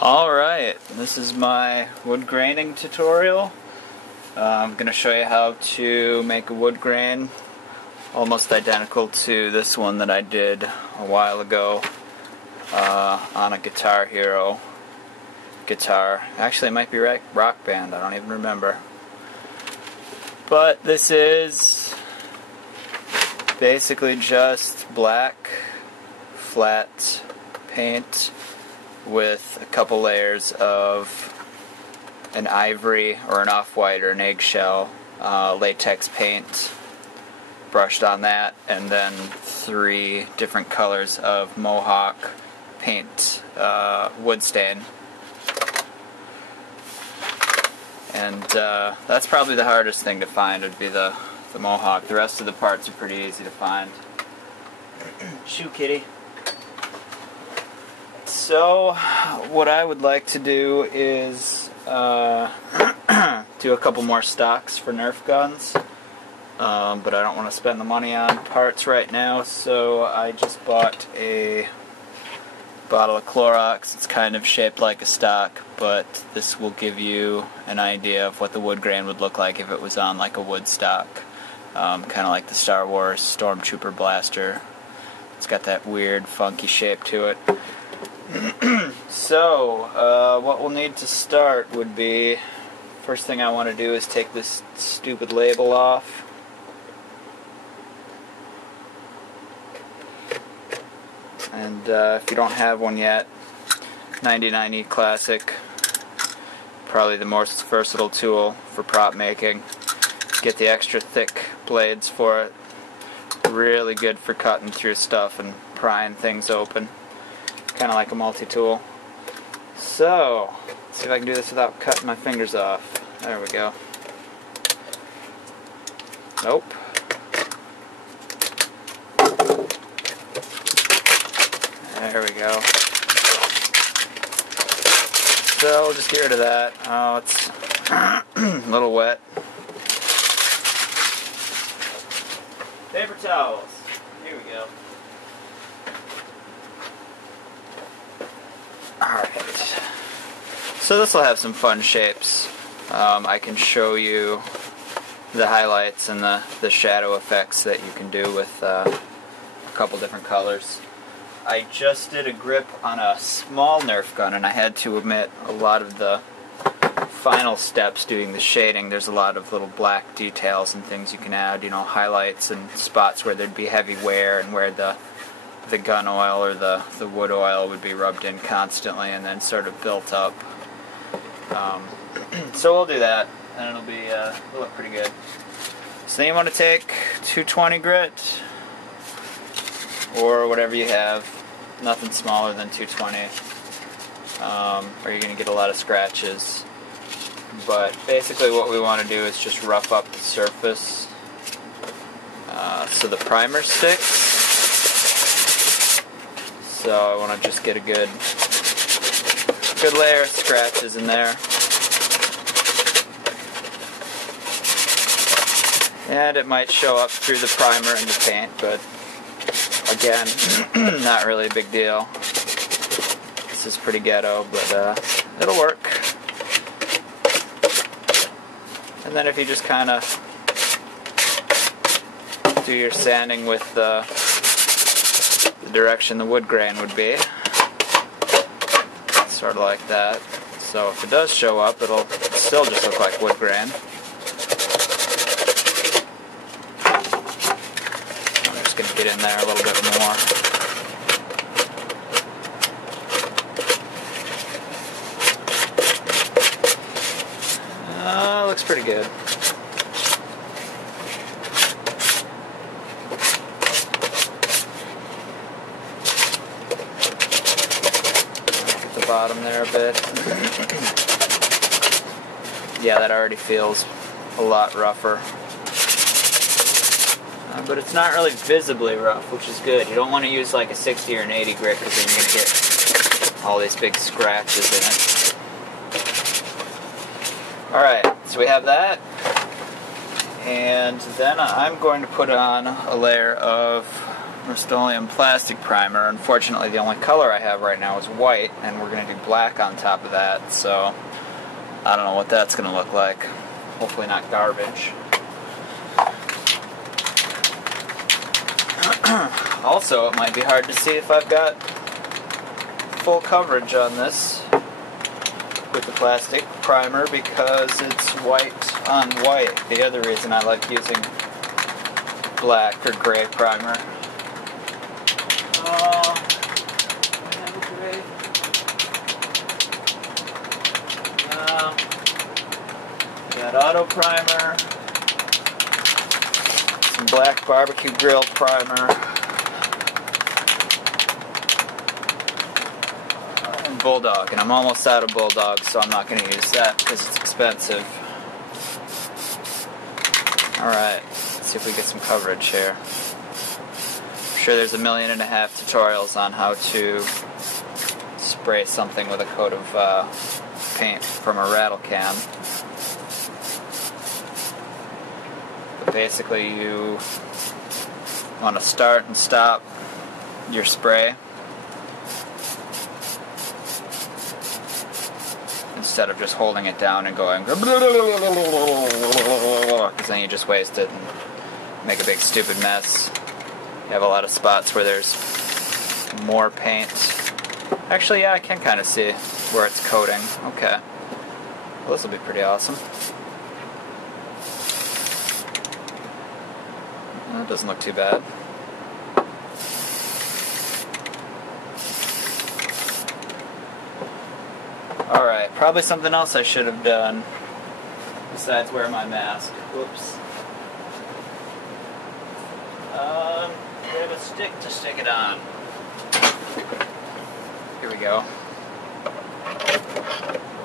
Alright, this is my wood graining tutorial. I'm going to show you how to make a wood grain almost identical to this one that I did a while ago on a Guitar Hero guitar. Actually, it might be Rock Band, I don't even remember. But this is basically just black, flat paint with a couple layers of an ivory or an off-white or an eggshell latex paint brushed on that, and then 3 different colors of Mohawk paint wood stain. And that's probably the hardest thing to find, would be the Mohawk. The rest of the parts are pretty easy to find. Shoo, kitty. So, what I would like to do is do a couple more stocks for Nerf guns, but I don't want to spend the money on parts right now, so I just bought a bottle of Clorox. It's kind of shaped like a stock, but this will give you an idea of what the wood grain would look like if it was on like a wood stock, kind of like the Star Wars Stormtrooper blaster. It's got that weird funky shape to it. So, what we'll need to start would be, first thing I want to do is take this stupid label off. And if you don't have one yet, 99E Classic, probably the most versatile tool for prop making. Get the extra thick blades for it. Really good for cutting through stuff and prying things open. Kind of like a multi-tool. So, let's see if I can do this without cutting my fingers off. There we go. Nope. There we go. So, we'll just get rid of that. Oh, it's a little wet. Paper towels. Here we go. Alright, so this will have some fun shapes. I can show you the highlights and the shadow effects that you can do with a couple different colors. I just did a grip on a small Nerf gun, and I had to omit a lot of the final steps doing the shading. There's a lot of little black details and things you can add, you know, highlights and spots where there'd be heavy wear and where the gun oil or the wood oil would be rubbed in constantly and then sort of built up. So we'll do that, and it'll look pretty good. So then you want to take 220 grit, or whatever you have, nothing smaller than 220, or you're going to get a lot of scratches. But basically what we want to do is just rough up the surface so the primer sticks. So I want to just get a good layer of scratches in there. And it might show up through the primer and the paint, but again, not really a big deal. This is pretty ghetto, but it'll work. And then if you just kind of do your sanding with the direction the wood grain would be, sort of like that. So if it does show up, it'll still just look like wood grain. I'm just going to get in there a little bit more. Looks pretty good. Bottom there a bit. Yeah, that already feels a lot rougher. But it's not really visibly rough, which is good. You don't want to use like a 60 or an 80 grit, because then you're going to get all these big scratches in it. Alright, so we have that. And then I'm going to put on a layer of Rust-Oleum plastic primer. Unfortunately, the only color I have right now is white, and we're going to do black on top of that, so I don't know what that's going to look like. Hopefully not garbage. Also, it might be hard to see if I've got full coverage on this with the plastic primer because it's white on white. The other reason I like using black or gray primer. Got auto primer, some black barbecue grill primer, and Bulldog. And I'm almost out of Bulldog, so I'm not going to use that because it's expensive. Alright, let's see if we get some coverage here. I'm sure there's 1.5 million tutorials on how to spray something with a coat of paint from a rattle can. But basically you want to start and stop your spray instead of just holding it down and going, because then you just waste it and make a big stupid mess. You have a lot of spots where there's more paint. Actually, yeah, I can kind of see where it's coating. Okay. Well, this will be pretty awesome. That doesn't look too bad. Alright, probably something else I should have done besides wear my mask. Whoops. We have a stick to stick it on. Here we go.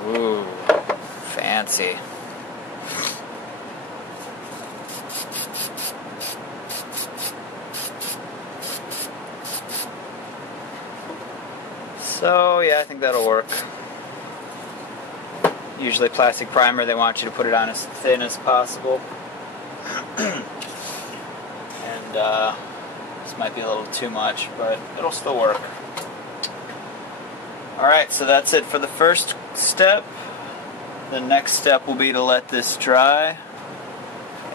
Ooh, fancy. So, yeah, I think that'll work. Usually plastic primer, they want you to put it on as thin as possible. And this might be a little too much, but it'll still work. Alright, so that's it for the first step. The next step will be to let this dry,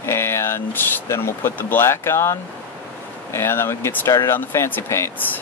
and then we'll put the black on, and then we can get started on the fancy paints.